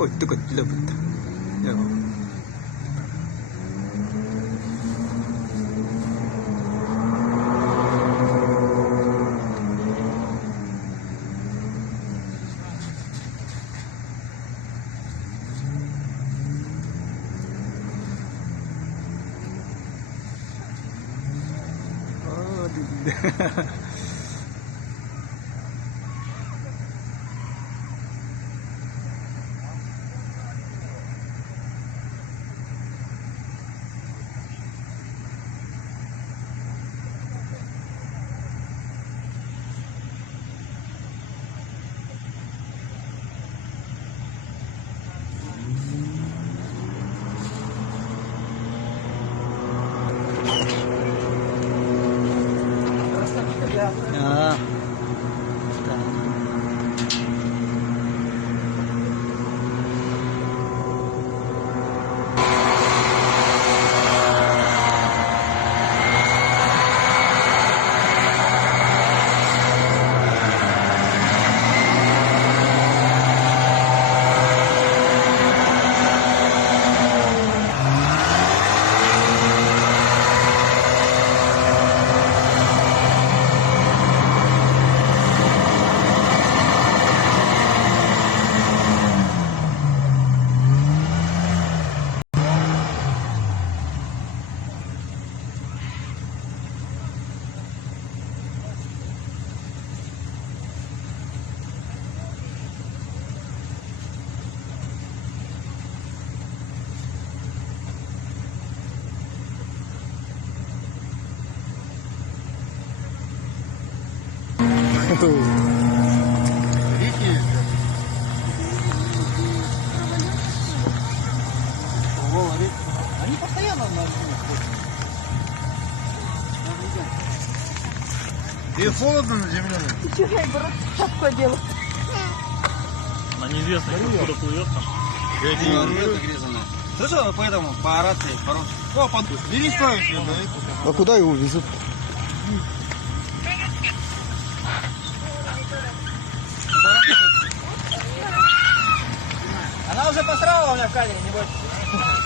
Ой, только любит. А, Они постоянно на И холодно на земле. Чего я беру шапку одела? На неизвестно, откуда плывет там. Слышал, поэтому по рации, Бери стоящую, да? а куда его везут? Она уже посрала у меня в камере, не бойся.